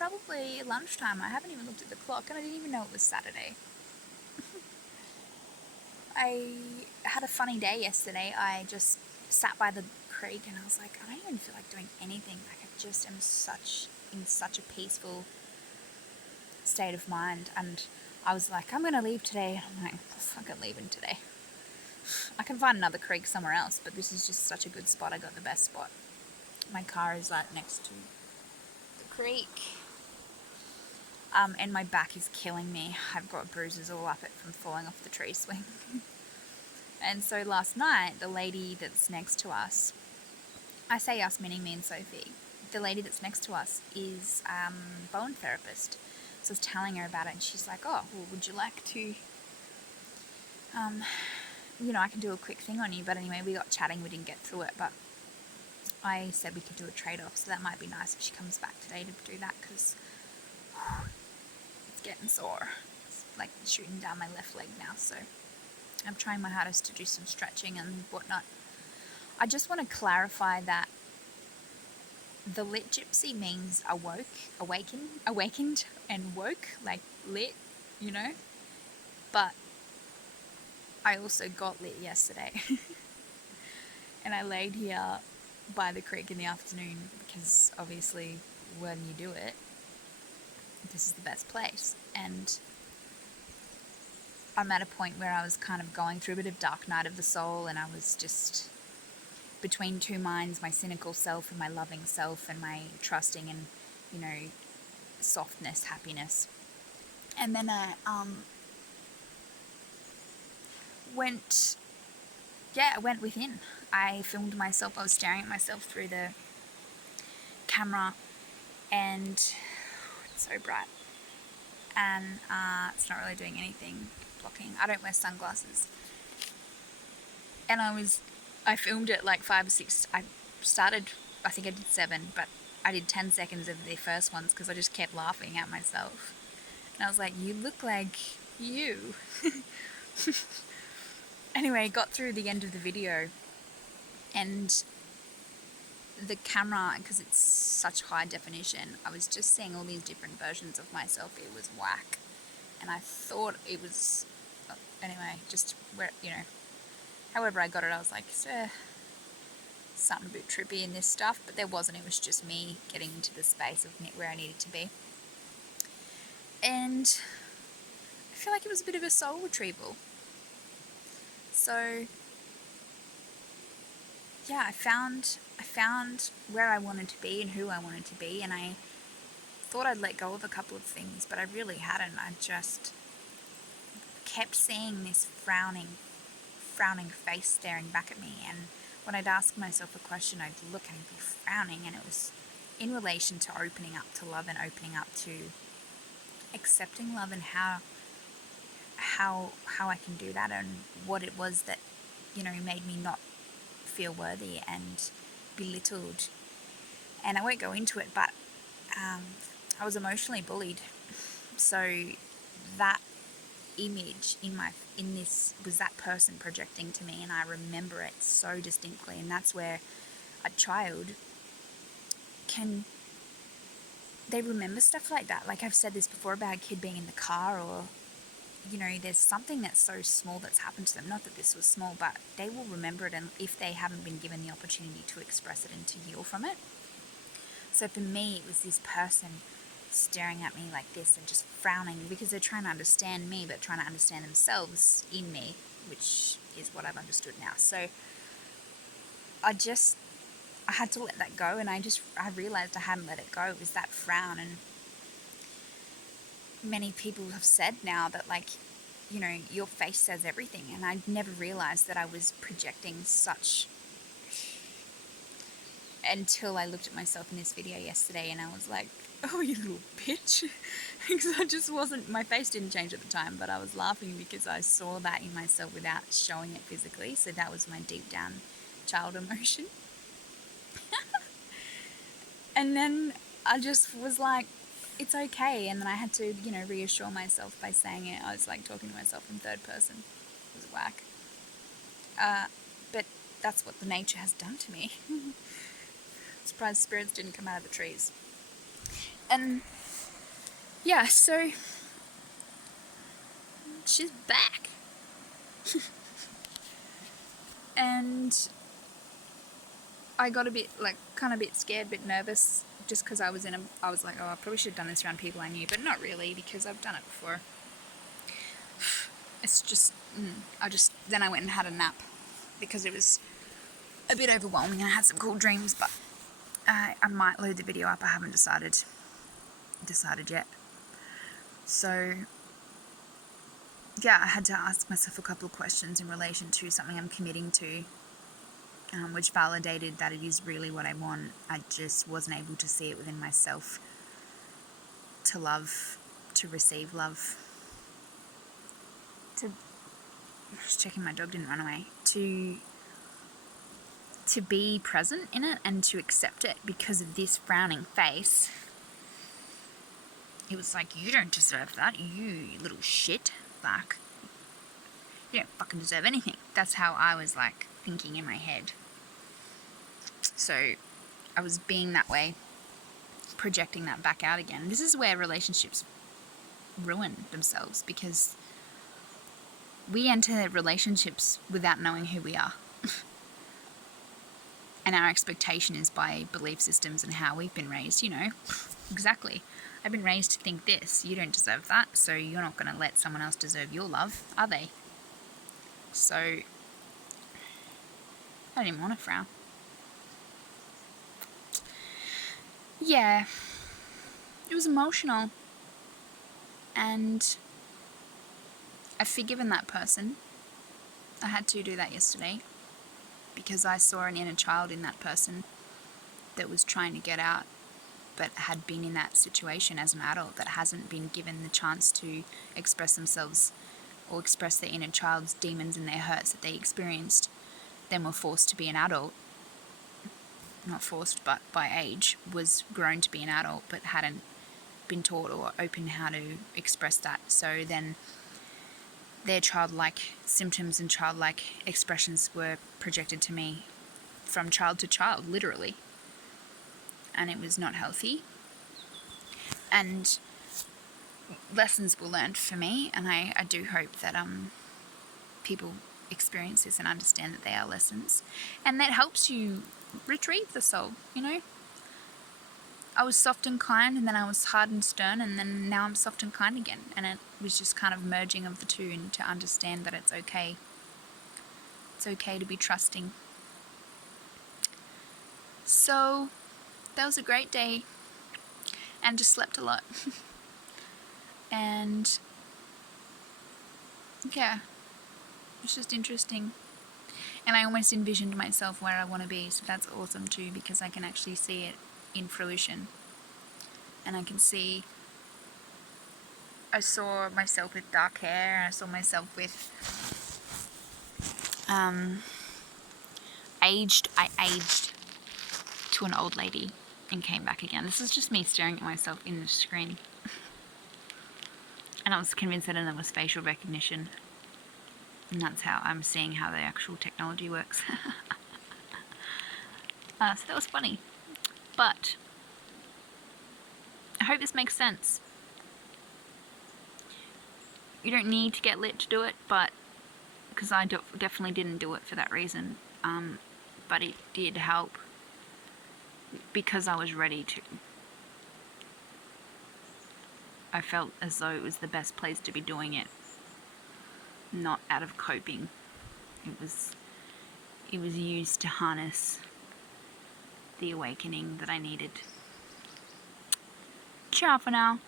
probably lunchtime. I haven't even looked at the clock and I didn't even know it was Saturday. I had a funny day yesterday. I just sat by the creek and I was like, I don't even feel like doing anything. Like I just am in such a peaceful state of mind, and I was like, I'm gonna leave today. I'm like, I'm fucking leaving today. I can find another creek somewhere else, but this is just such a good spot. I got the best spot. My car is like next to the creek. And my back is killing me. I've got bruises all up it from falling off the tree swing. And so last night, the lady that's next to us, I say us meaning me and Sophie, the lady that's next to us is bone therapist. So I was telling her about it and she's like, oh, well, would you like to, I can do a quick thing on you. But anyway, we got chatting, we didn't get through it, but I said we could do a trade-off. So that might be nice if she comes back today to do that, because it's getting sore. It's like shooting down my left leg now, so I'm trying my hardest to do some stretching and whatnot. I just want to clarify that the lit gypsy means awakened and woke, like lit, But I also got lit yesterday. And I laid here by the creek in the afternoon because obviously when you do it, this is the best place. And I'm at a point where I was kind of going through a bit of dark night of the soul, and I was just between two minds, my cynical self and my loving self and my trusting and, softness, happiness. And then I went within. I filmed myself. I was staring at myself through the camera, and it's so bright. And it's not really doing anything blocking. I don't wear sunglasses. And I filmed it like 5 or 6. I think I did 7, but I did 10 seconds of the first ones because I just kept laughing at myself. And I was like, you look like you. Anyway, got through the end of the video, and the camera, because it's such high definition, I was just seeing all these different versions of myself. It was whack. And I thought it was, anyway, just where, however I got it, I was like, something a bit trippy in this stuff, but there wasn't. It was just me getting into the space of where I needed to be. And I feel like it was a bit of a soul retrieval. So yeah, I found where I wanted to be and who I wanted to be, and I thought I'd let go of a couple of things, but I really hadn't. I just kept seeing this frowning face staring back at me, and when I'd ask myself a question, I'd look and I'd be frowning, and it was in relation to opening up to love and opening up to accepting love, and how I can do that, and what it was that made me not feel worthy and belittled. And I won't go into it, but I was emotionally bullied. So that image in this was that person projecting to me, and I remember it so distinctly. And that's where a child they remember stuff like that. Like I've said this before about a kid being in the car, or there's something that's so small that's happened to them. Not that this was small, but they will remember it, and if they haven't been given the opportunity to express it and to heal from it. So for me, it was this person staring at me like this and just frowning because they're trying to understand me, but trying to understand themselves in me, which is what I've understood now. So I had to let that go, and I realized I hadn't let it go. It was that frown. And many people have said now that, your face says everything, and I never realized that I was projecting such until I looked at myself in this video yesterday, and I was like, oh, you little bitch. Because my face didn't change at the time, but I was laughing because I saw that in myself without showing it physically. So that was my deep down child emotion. And then I just was like, it's okay. And then I had to, reassure myself by saying it. I was like talking to myself in third person. It was whack. But that's what the nature has done to me. Surprised spirits didn't come out of the trees. And yeah, so she's back. And I got a bit, like, kind of a bit scared, a bit nervous, just because I was like, oh, I probably should have done this around people I knew, but not really, because I've done it before. It's just, then I went and had a nap, because it was a bit overwhelming, and I had some cool dreams, but I might load the video up. I haven't decided yet. So, yeah, I had to ask myself a couple of questions in relation to something I'm committing to, which validated that it is really what I want. I just wasn't able to see it within myself to love, to receive love, to, just checking my dog didn't run away, to be present in it and to accept it because of this frowning face. It was like, you don't deserve that, you little shit. Like, you don't fucking deserve anything. That's how I was, like, thinking in my head. So I was being that way, projecting that back out again. This is where relationships ruin themselves, because we enter relationships without knowing who we are. And our expectation is by belief systems and how we've been raised, Exactly. I've been raised to think this. You don't deserve that, so you're not going to let someone else deserve your love, are they? So, I don't even want to frown. Yeah. It was emotional. And I've forgiven that person. I had to do that yesterday, because I saw an inner child in that person that was trying to get out, but had been in that situation as an adult, that hasn't been given the chance to express themselves or express their inner child's demons and their hurts that they experienced, then were forced to be an adult. Not forced, but by age, was grown to be an adult, but hadn't been taught or open how to express that. So then their childlike symptoms and childlike expressions were projected to me from child to child, literally. And it was not healthy. And lessons were learned for me, and I do hope that people experience this and understand that they are lessons, and that helps you retrieve the soul. I was soft and kind, and then I was hard and stern, and then now I'm soft and kind again, and it was just kind of merging of the two, and to understand that it's okay to be trusting. So that was a great day, and just slept a lot. And yeah, it's just interesting. And I almost envisioned myself where I want to be, so that's awesome too, because I can actually see it in fruition. And I saw myself with dark hair, and I saw myself with I aged to an old lady and came back again. This is just me staring at myself in the screen. And I was convinced that it was facial recognition. And that's how I'm seeing how the actual technology works. So that was funny. But I hope this makes sense. You don't need to get lit to do it, but because I definitely didn't do it for that reason. But it did help because I was ready to. I felt as though it was the best place to be doing it, not out of coping. It was used to harness the awakening that I needed. Ciao for now.